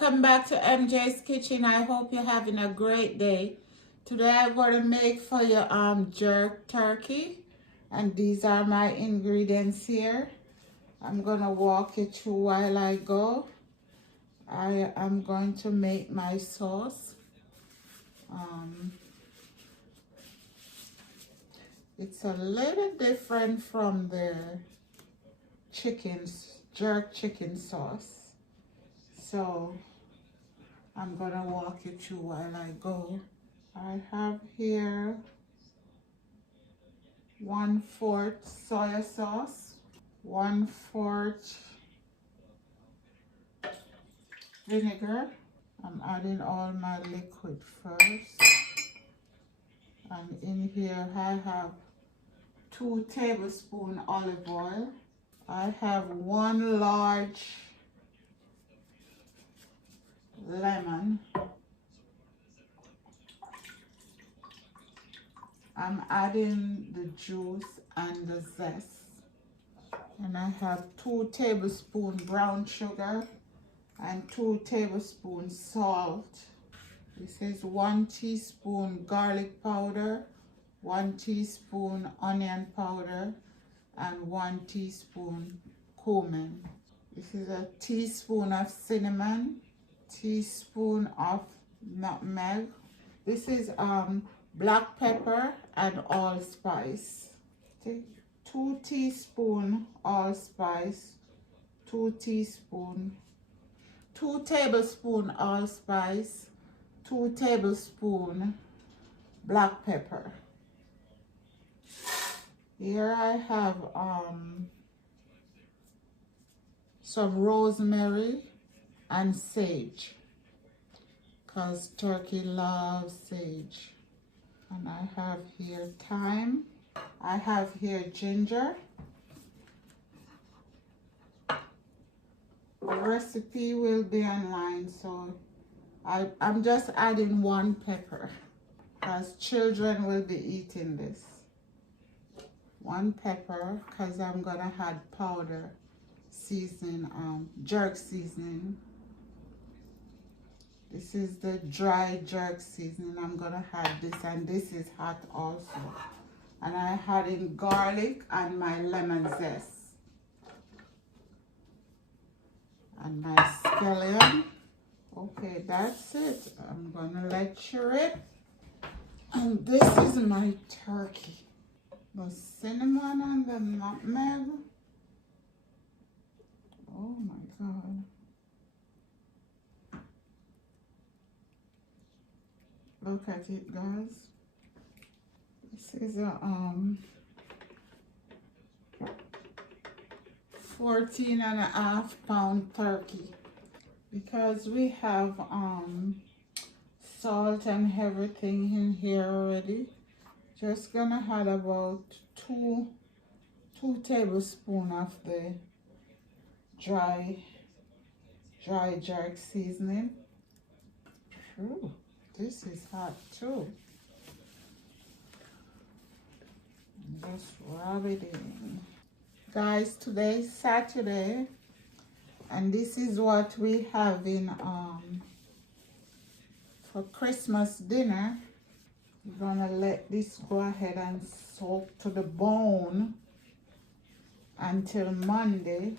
welcome back to MJ's Kitchen. I hope you're having a great day. Today I'm going to make for you jerk turkey, and these are my ingredients here. I'm going to walk you through while I go. I am going to make my sauce. It's a little different from the jerk chicken sauce. So I'm gonna walk you through while I go. I have here 1/4 soy sauce, 1/4 vinegar. I'm adding all my liquid first. And in here I have 2 tablespoons olive oil. I have 1 large lemon. I'm adding the juice and the zest. And I have 2 tablespoons brown sugar and 2 tablespoons salt. This is 1 teaspoon garlic powder, 1 teaspoon onion powder, and 1 teaspoon cumin. This is a teaspoon of cinnamon, teaspoon of nutmeg. This is black pepper and allspice. 2 teaspoon allspice, 2 tablespoon allspice, 2 tablespoon black pepper. Here I have some rosemary and sage, because turkey loves sage. And I have here thyme. I have here ginger. The recipe will be online, so I'm just adding 1 pepper, because children will be eating this. 1 pepper, because I'm gonna add powder seasoning, jerk seasoning. This is the dry jerk seasoning. I'm gonna add this, and this is hot also. And I add in garlic and my lemon zest. And my scallion. Okay, that's it. I'm gonna let you rip. And this is my turkey. The cinnamon and the nutmeg. Oh my God. Look at it, guys. This is a 14.5 pound turkey, because we have salt and everything in here already. Just gonna add about 2 tablespoons of the dry jerk seasoning. Ooh, this is hot too. Just rub it in. Guys, today's Saturday, and this is what we have in for Christmas dinner. We're gonna let this go ahead and soak to the bone until Monday.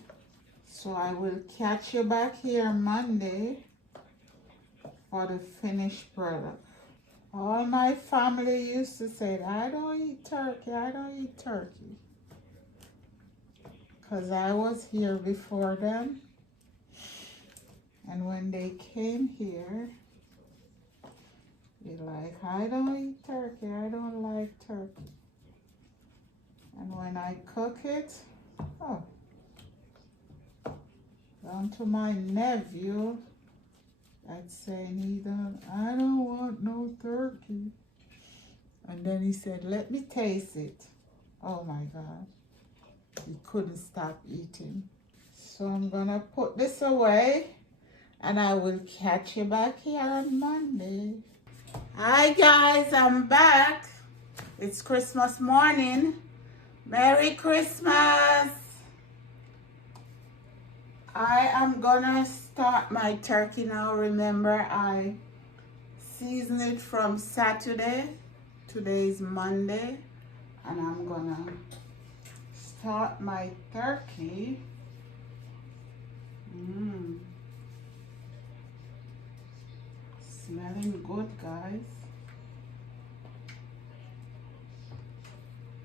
So I will catch you back here Monday for the finished product. All my family used to say, I don't eat turkey, I don't eat turkey. Because I was here before them. And when they came here, they're like, I don't eat turkey, I don't like turkey. And when I cook it, oh, down to my nephew, that's saying I don't want no turkey. And then he said, let me taste it. Oh my God. He couldn't stop eating. So I'm gonna put this away, and I will catch you back here on Monday. Hi guys, I'm back. It's Christmas morning. Merry Christmas. I am gonna start my turkey now. Remember, I seasoned it from Saturday. Today is Monday, and I'm gonna start my turkey. Smelling good, guys.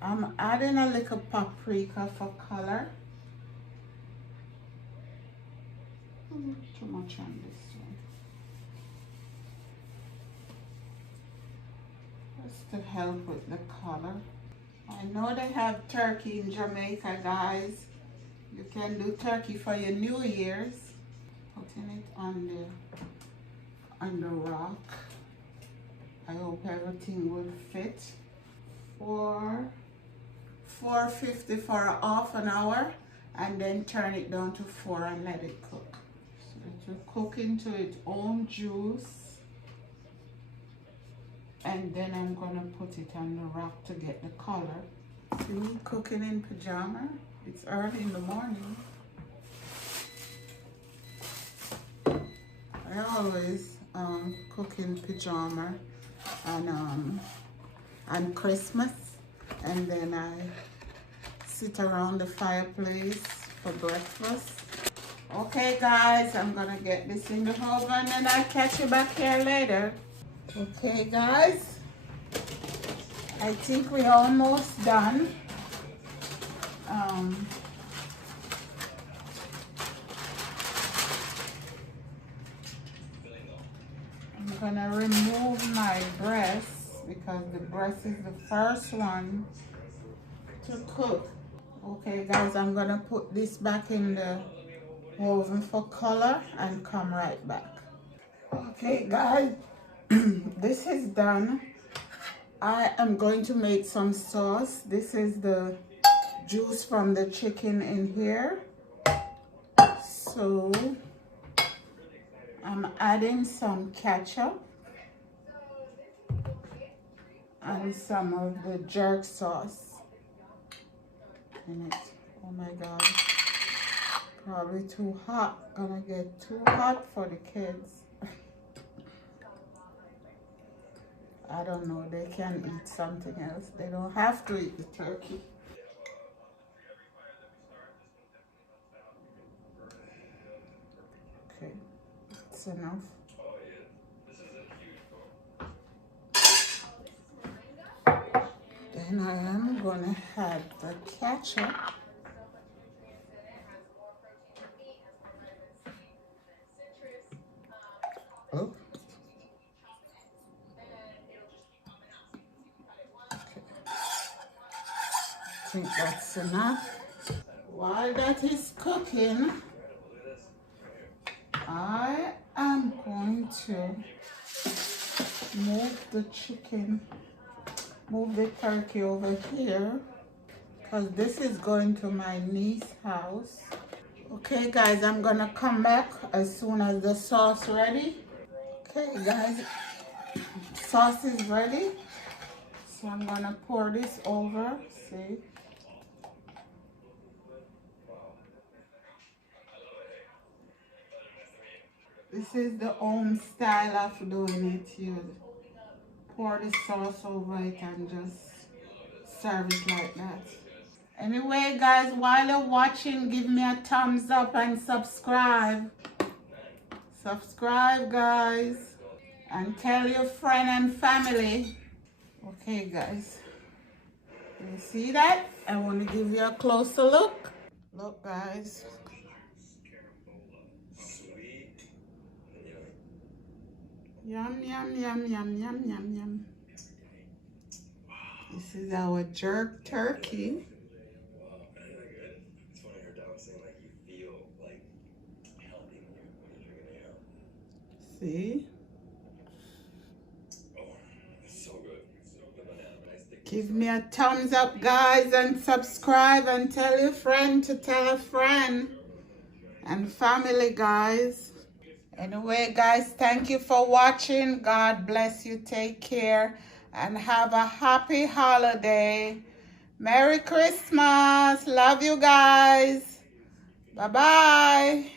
I'm adding a little paprika for color. Too much on this one. Just to help with the color. I know they have turkey in Jamaica, guys. You can do turkey for your New Year's. Putting it on the rock. I hope everything will fit. 450 for half an hour, and then turn it down to 4 and let it cook. So it will cook into its own juice, and then I'm gonna put it on the rock to get the color. See me cooking in pajama? It's early in the morning. I always cook in pajama on Christmas, and then I sit around the fireplace for breakfast. Okay guys, I'm gonna get this in the oven and I'll catch you back here later. Okay guys, I think we're almost done. I'm gonna remove my breast because the breast is the first one to cook. Okay guys, I'm gonna put this back in the oven for color and come right back. Okay guys, this is done. I am going to make some sauce. This is the juice from the chicken in here. So I'm adding some ketchup and some of the jerk sauce in it. Oh my God, probably too hot. Gonna get too hot for the kids. I don't know, they can eat something else. They don't have to eat the turkey. Okay, that's enough. Then I am gonna add the ketchup. Oh. Okay. I think that's enough. While that is cooking, I am going to move the turkey over here, because this is going to my niece's house. Okay guys, I'm gonna come back as soon as the sauce ready. Okay guys, sauce is ready. So I'm gonna pour this over, see. This is the home style of doing it. You pour the sauce over it and just serve it like that. Anyway guys, while you're watching, give me a thumbs up and subscribe. Subscribe guys, and tell your friend and family. Okay guys, you see that? I want to give you a closer look. Look guys. Yum, yum, yum, yum, yum, yum, yum. This is our jerk turkey. See? Give me a thumbs up guys, and subscribe, and tell your friend to tell a friend and family guys. Anyway guys, thank you for watching. God bless you. Take care and have a happy holiday. Merry Christmas. Love you guys. Bye-bye.